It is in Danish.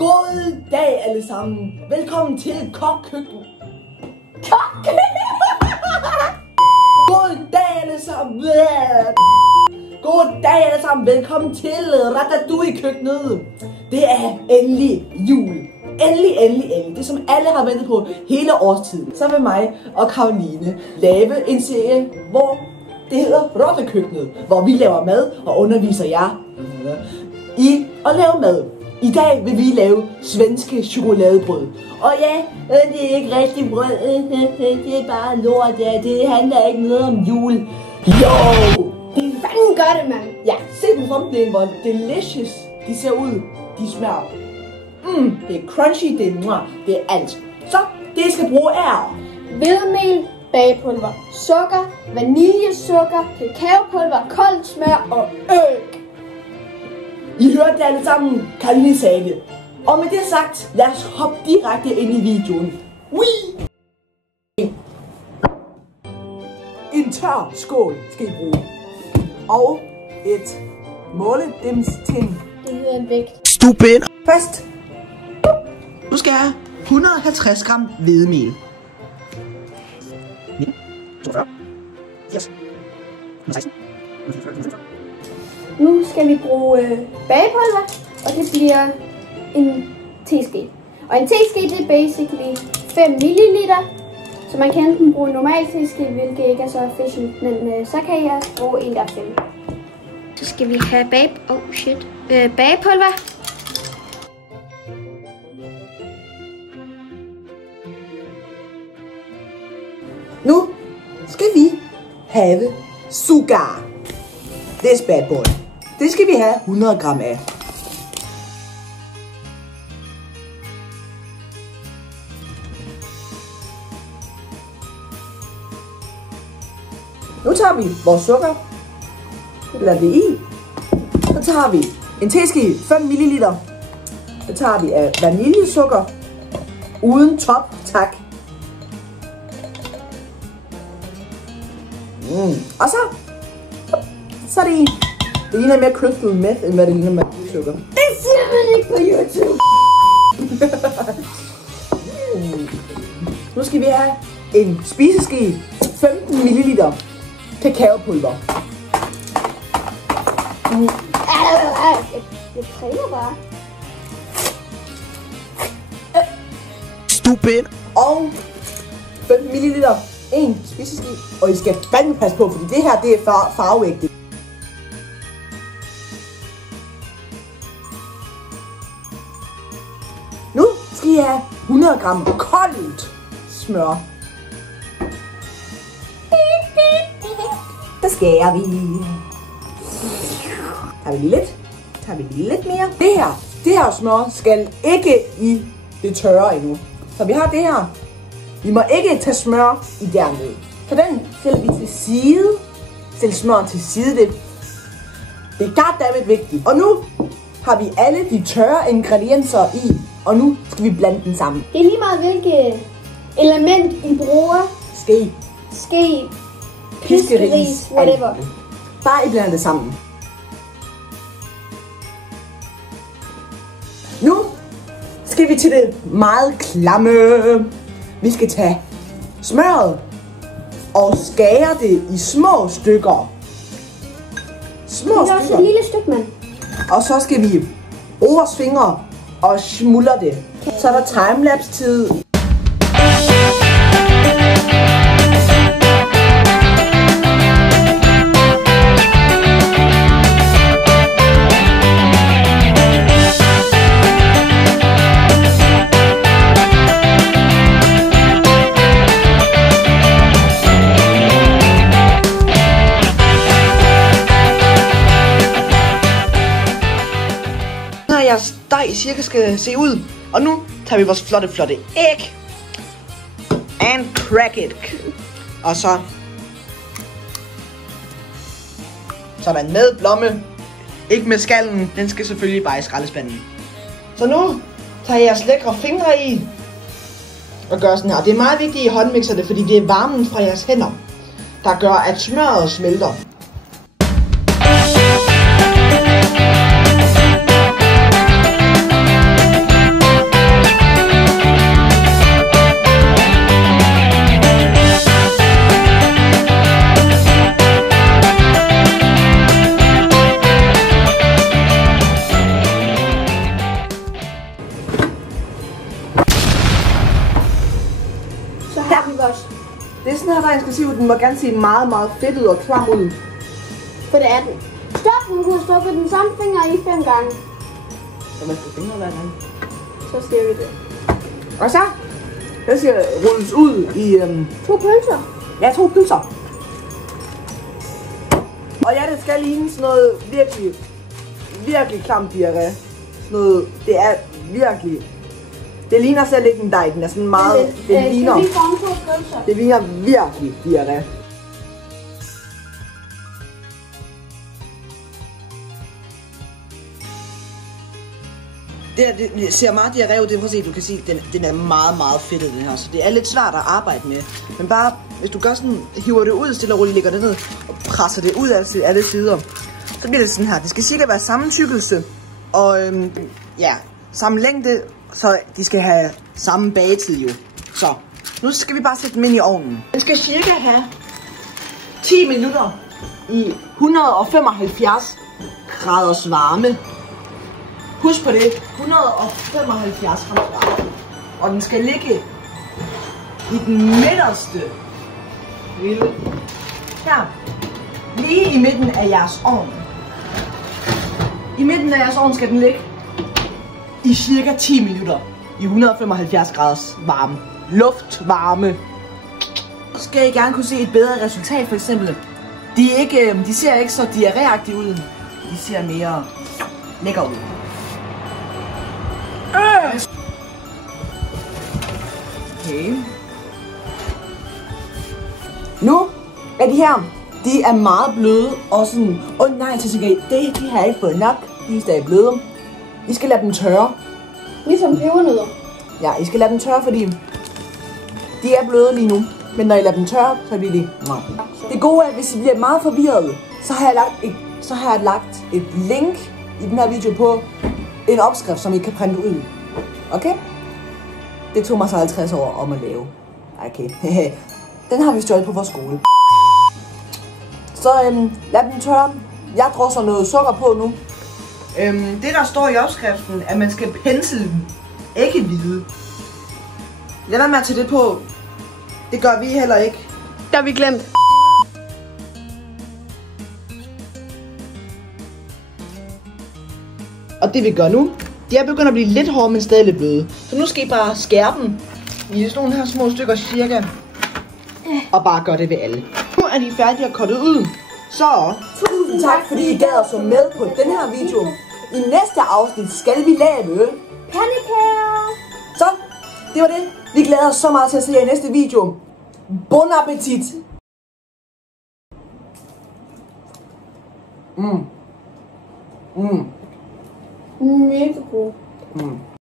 God dag alle sammen. Velkommen til Kokkøkken. God dag alle sammen. God dag alle sammen. Velkommen til Ratatouille-køkkenet. Det er endelig jul. Endelig. Det som alle har ventet på hele årstiden. Så vil mig og Karoline lave en serie, hvor det hedder Rottekøkkenet, hvor vi laver mad og underviser jer i at lave mad. I dag vil vi lave svenske chokoladebrød. Og ja, det er ikke rigtig brød. Det er bare lort. Ja. Det handler ikke noget om jul. Jo! Det fanden gør det, mand. Ja, se dem thumbnail, hvor delicious de ser ud. De smager. Det er crunchy, det er alt. Så det I skal bruge er hvedemel, bagepulver, sukker, vaniljesukker, kakaopulver, koldt smør og æg. I hørte det alle sammen, Karoline sagde det. Og med det sagt, lad os hoppe direkte ind i videoen. Wee! En tør skål skal I bruge. Og et måledimsting. Det hedder en vægt. Stupid. Først. Nu skal jeg have 150 gram hvedemel. 42. 80. 16. Nu skal vi bruge bagepulver, og det bliver en teske. Og en teske, det er basically 5 ml. Så man kan enten bruge en normal teske, hvilket ikke er så efficient, men så kan jeg bruge en, der er 5. Så skal vi have bagepulver. Nu skal vi have sugar. This bad boy. Det skal vi have 100 gram af. Nu tager vi vores sukker. Blander det i. Så tager vi en teske 5 ml. Så tager vi af vaniljesukker. Uden top, tak. Og så er det i. Det ligner mere crystal meth, end hvad det ligner vaniljesukker. Det ser man ikke på YouTube. Nu skal vi have en spiseske 15 ml kakaopulver. Jeg træner bare. Stupid. Og 15 ml. En spiseske. Og I skal fandme passe på, fordi det her det er farveægte. Nu skal I have 100 gram koldt smør. Der skærer vi. Tager vi lige lidt mere. Det her smør skal ikke i det tørre endnu. Så vi har det her. Vi må ikke tage smør i dernede. Så den stiller vi til side. Stil smøren til side. Det er goddammit vigtigt. Og nu har vi alle de tørre ingredienser i. Og nu skal vi blande den sammen. Det er lige meget hvilket element I bruger. Ske, piskeris, whatever. Bare I blander det sammen. Nu skal vi til det meget klamme. Vi skal tage smøret og skære det i små stykker. Det er også et lille stykke, mand. Og så skal vi bruge vores fingre og smuldre det. Så er der timelapse tid. Jeres dej cirka skal se ud. Og nu tager vi vores flotte æg. And crack it. Og så sådan med blomme. Ikke med skallen. Den skal selvfølgelig bare i skraldespanden. Så nu tager jeg jeres lækre fingre i. Og gør sådan her. Det er meget vigtigt, at I håndmixer det, fordi det er varmen fra jeres hænder, der gør, at smøret smelter. den her, der er eksklusiv. Den må gerne se meget, meget fedt ud og klam ud. For det er den. Stop, nu kan du stukke den samme finger i 5 gange. Så man skal fingre hver gang. Så siger vi det. Og så, den skal rulles ud i... 2 pølser. Ja, 2 pølser. Og ja, det skal ligne sådan noget virkelig klam diarré. Sådan noget, det er virkelig... Det ligner selv ikke en dej, den er sådan meget... Det ligner... Kan vi få 2 pølser? Det ligner virkelig diarré. Det ser meget diarré ud, det er for at se, du kan se, den er meget, meget fedtet, den her. Så det er lidt svært at arbejde med. Men bare, hvis du gør sådan, hiver det ud, stille og roligt, lægger det ned, og presser det ud af alle sider, så bliver det sådan her. Det skal cirka være samme tykkelse, og ja, samme længde, så de skal have samme bagetid jo. Så, nu skal vi bare sætte dem ind i ovnen. Den skal cirka have 10 minutter i 175 graders varme. Husk på det, 175 grader. Og den skal ligge i den midterste hylde. Her. Lige i midten af jeres ovn. I midten af jeres ovn skal den ligge i cirka 10 minutter. I 175 graders varme. Luftvarme. Så skal I gerne kunne se et bedre resultat, for eksempel. De ser ikke så diarréagtige ud. De ser mere lækker ud. Okay. Nu er de her, de er meget bløde og sådan, nej, de har ikke fået nok, de er stadig bløde. I skal lade dem tørre. Ligesom pebernødder. Ja, I skal lade dem tørre, fordi de er bløde lige nu. Men når I lader dem tørre, så bliver de meget. Det gode er, hvis I bliver meget forvirret, så har jeg lagt et link i den her video på en opskrift, som I kan printe ud. Okay? Det tog mig så 50 år om at lave. Okay. Den har vi stjålet på vores skole. Så lad dem tørre. Jeg drosser noget sukker på nu. Det der står i opskriften, at man skal pensle dem. Ikke hvide. Lad være med at tage det på. Det gør vi heller ikke. Det har vi glemt. Og det vi gør nu, de er begyndt at blive lidt hårde, men stadig lidt bløde. Så nu skal I bare skære dem i sådan nogle her små stykker cirka. Og bare gøre det ved alle. Nu er de færdige at cutte ud. Så tusind tak, fordi I gad at så med på den her video. I næste afsnit skal vi lave pandekager. Så, det var det. Vi glæder os så meget til at se jer i næste video. Bon appetit! Mega god.